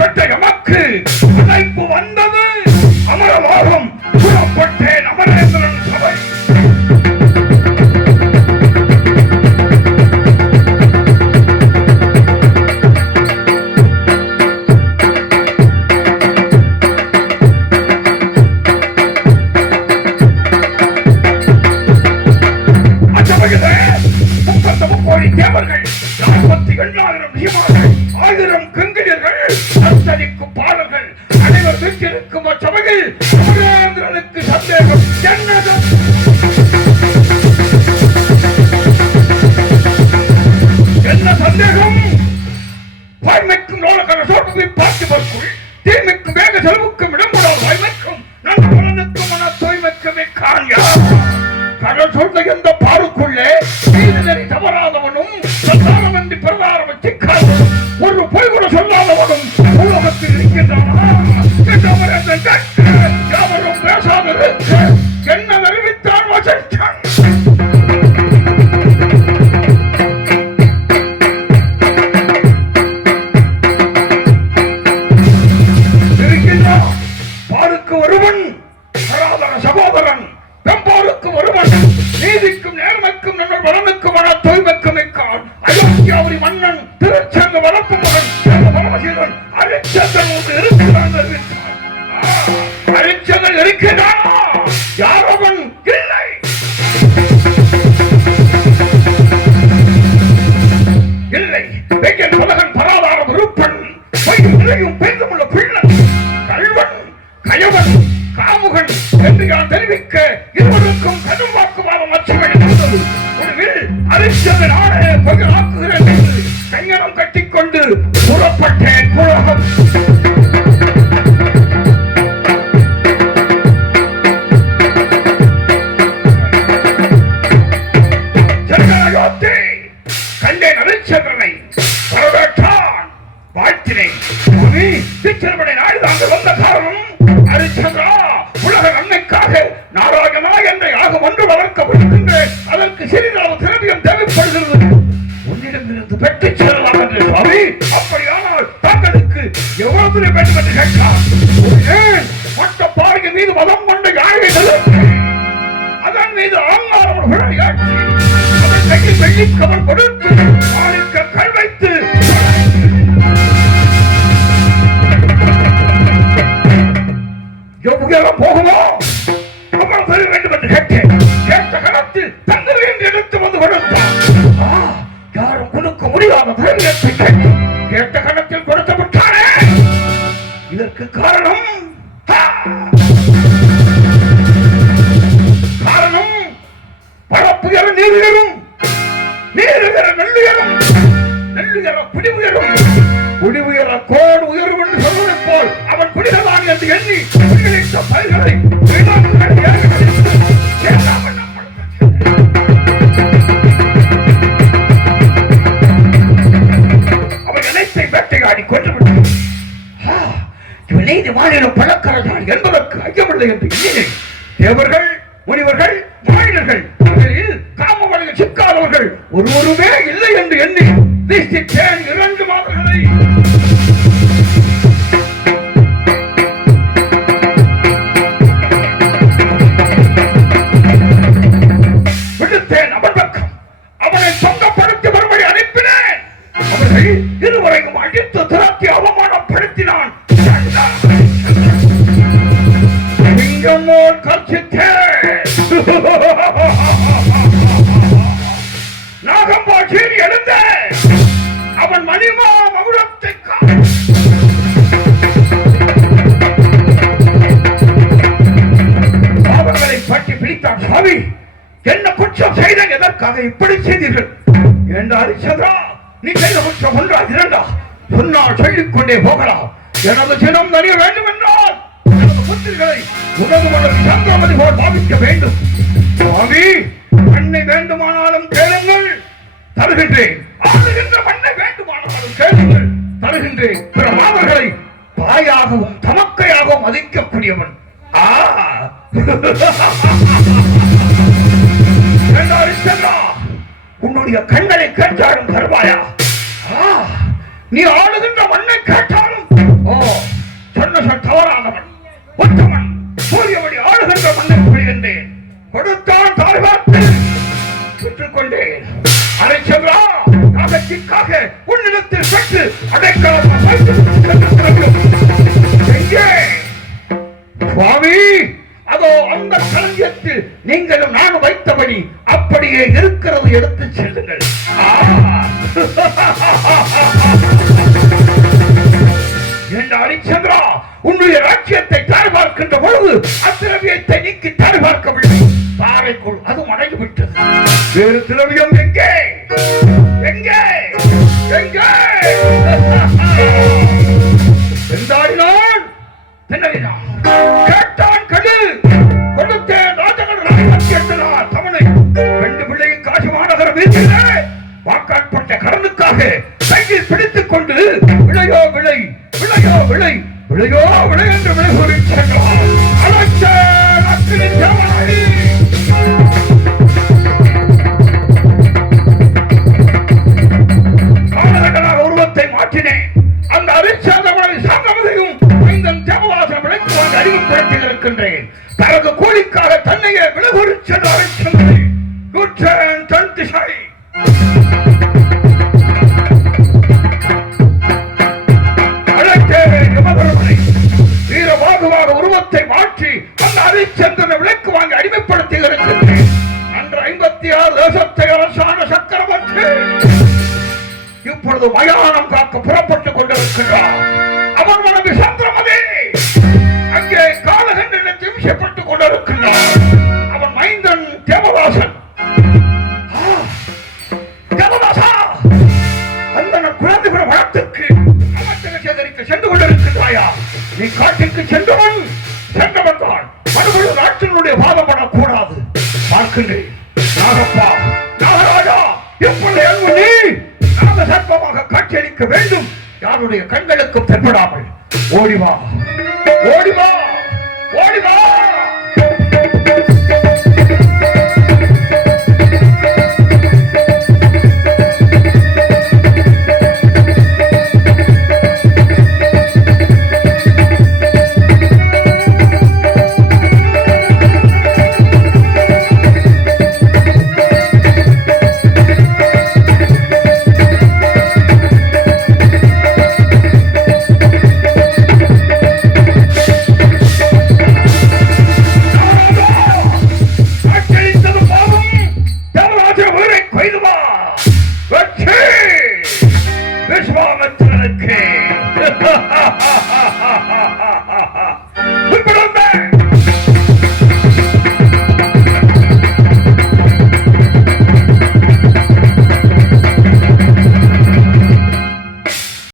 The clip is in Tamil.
பெற்ற எமக்கு அழைப்பு வந்தது. அமரலோகம் புறப்பட்டேன். அமரேந்திரன் சபை தேவர்கள் 48,000 நியமங்கள், 1000 கங்கிலியர்கள், அத்தனைக்கும் பாடல்கள், அனைவர் வீட்டிற்கும் சபையில் அமரேந்திரனுக்கு சந்தேகம் என்னது? என்ன சந்தேகம்? வாய்மைக்கும் நோலக்கர சோட்டத்தை பார்த்துவதற்குள் தீமைக்கும் வேக செலவுக்கும் இடம்படாத வாய்மைக்கும் நண்பனுக்கும் மன தூய்மைக்குமே காண்யா கடல் சொல்ல எந்த பாருக்குள்ளே நீதிநெறி தவறாதவனும் சந்தானமன்றி பிரதாரம் சிக்காதவனும் ஒரு பொய் கூட சொல்லாதவனும் உலகத்தில் இருக்கின்றனா யாவரும் பேசாதிருக்க என்ன அறிவித்தான் வசித்தான். பாருக்கு ஒருவன் சராதர சகோதரன், வெம்பாருக்கு ஒருவன், நீதிக்கும் நேர்மைக்கும் நன்னர் வளனுக்கும் மன தூய்மைக்கும் மிக்கான் அயோத்தியாவரி மன்னன் திருச்செங்க வளர்ப்பு மகன் பரமசீரன் அரிச்சந்திரன் ஒன்று இருக்கிறான். அரிச்சந்திரன் இருக்கிறானா? யாரவன் இல்லை. இல்லை வெய்யன் உலகன் பராதார விருப்பன் பொய்யும் நிலையும் பெய்துமுள்ள பிள்ளன் கல்வன் கயவன் காமுகன் என்று நான் தெரிவிக்க இருவருக்கும் கடும் வாக்குவாதம் அச்சமடைந்தது. முடிவில் அரிச்சந்திரன் ஆணைய பகிராக்குகிறேன் என்று கையனம் கட்டிக்கொண்டு புறப்பட்டேன். புலகம் கண்டேன். அரிச்சந்திரனை வரவேற்றான், வாழ்த்தினேன். திருச்செல்வனை நாடுதான் வந்த காரணம் அரிச்சந்திரா, உலக நன்மைக்காக நாராயணா என்ற யாகம் ஒன்று வளர்க்கப்படுகின்றேன். அதற்கு சிறிதளவு திரவியம் தேவைப்படுகிறது. உன்னிடமிருந்து பெற்றுச் செல்லலாம் என்று சுவாமி. அப்படியானால் தங்களுக்கு எவ்வளவு வேண்டும் என்று கேட்டார். மற்ற பாறையின் மீது மதம் கொண்ட யாழை அதன் மீது ஆங்காரவர்கள் காட்சி அதன் கையில் வெள்ளிக்கவர் கொடுத்து மாணிக்க கல் வைத்து போகுமோ அவ்வளவு பெரிய வேண்டும் என்று கேட்டேன். கேட்ட கணத்தில் தங்கள் என்று எடுத்து வந்து கொடுத்தார். யாரும் கொடுக்க முடியாத திரவியத்தை கேட்டு கேட்ட கணத்தில் கொடுத்து விட்டானே. இதற்கு காரணம் பழப்புயர நீருயரும், நீருயர நெல்லுயரும், நெல்லுயர குடிவுயரும், குடிவுயர கோடு உயரும் என்று சொல்வதை போல் அவன் குடிகளான் என்று எண்ணி பயிர்களை அவன் இணைத்தை வேட்டையாடி கொண்டு விட்டான். இவன் நீதி மாநிலம் பழக்கரசான் என்பதற்கு ஐயமில்லை என்று எண்ணினேன். தேவர்கள், முனிவர்கள், மாநிலர்கள் காமவழியில் சிக்காதவர்கள் ஒருவருமே இல்லை என்று எண்ணி தீசித்தேன் 2 மாதங்களை. விடுத்தேன் அவன் பக்கம். அவனை சொந்தப்படுத்தி மறுபடி அனுப்பினேன். அவர்கள் இருவரையும் அடித்து திரட்டி அவமானப்படுத்தினான். நாகம்பாட்சியில் எழுந்த அவன் மணிமா மகுடத்தை பாவங்களை பற்றி பிடித்தான். சுவாமி, என்ன குற்றம் செய்த, எதற்காக இப்படி செய்தீர்கள் என்று. அரிச்சந்திரா, நீ செய்த குற்றம் ஒன்றா இரண்டா சொன்னால் சொல்லிக்கொண்டே போகலாம். எனது சினம் அறிய வேண்டும் என்றால் எனது புத்திரிகளை உனது மனது சந்திரமதி போல் பாவிக்க வேண்டும். சுவாமி, மண்ணை வேண்டுமானாலும் கேளுங்கள், தருகின்றேன். ஆளுகின்ற மண்ணை வேண்டுமானாலும் கேளுங்கள், தருகின்றேன். பிற மாதர்களை தாயாகவும் தமக்கையாகவும் மதிக்கக்கூடியவன். உன்னுடைய கண்களை கேட்டாலும் தருவாயா? நீ ஆளுகின்ற மண்ணை கேட்டாலும் எடுத்து செல்லுங்கள். என் ஹரிச்சந்திரா, உன்னுடைய ராஜ்யத்தை தாய் பார்க்கின்ற பொழுது அத்திரவியத்தை நீக்கி தாய் பார்க்கவில்லை. தாரைக்குள் அது மறைந்து விட்டது. வேறு திரவியம் எங்கே? எங்கே? எங்கே? என்றாடினான் திணறினான். கேட்டான் கடு கொடுத்தேன் ராஜகன் ராஜ்யத்தினார் தவணை 2 பிள்ளையை காசு மாநகர வீட்டிலே வாக்காட்பட்ட கடனுக்காக கையில் பிடித்துக் கொண்டு விளையோ விளை விளையோ விளை விளையோ விளை என்று விளை கூறி சென்றார். அழைத்தேன் அக்கினி தேவனை. காலகட்டனாக உருவத்தை மாற்றினேன். அந்த அரிச்சந்திரனை சார்ந்தவதையும் ஐந்தன் தேவவாசன் விளக்கு வாங்க அறிவுப்படுத்தி இருக்கின்றேன். தனது கோழிக்காக தன்னையே விலகூறி சென்ற அரிச்சந்திரனை நூற்றன் தன் திசை வீரவாகுவாக உருவத்தை மாற்றி அந்த அரிச்சந்திரனை விலக்கு வாங்கி அடிமைப்படுத்தி இருக்கின்றேன். அன்று 56 தேசத்தை அரசான சக்கரவர்த்தி இப்பொழுது மயானம் காக்க புறப்பட்டுக் கொண்டிருக்கின்றார். அவன் மனைவி சந்திரமதி அங்கே காலகண்டனை திமிஷப்பட்டுக் கொண்டிருக்கின்றார். அவன் மைந்தன் தேவதாசன். தேவதாசா, அந்த குழந்தைகள் வளத்துக்கு அமைச்சரை சேகரிக்க சென்று கொண்டிருக்கின்றாயா? நீ காட்டிற்கு சென்றவன் தான் மறுபடியும் நாட்டினுடைய பாதப்படக்கூடாது. பார்க்கின்றேன் நாகப்பா, நாகராஜா, எப்படி நீ நாக சர்ப்பமாக காட்சியளிக்க வேண்டும். யாருடைய கண்களுக்கு தென்படாமல் ஓடிவா, ஓடிவா, ஓடிவா.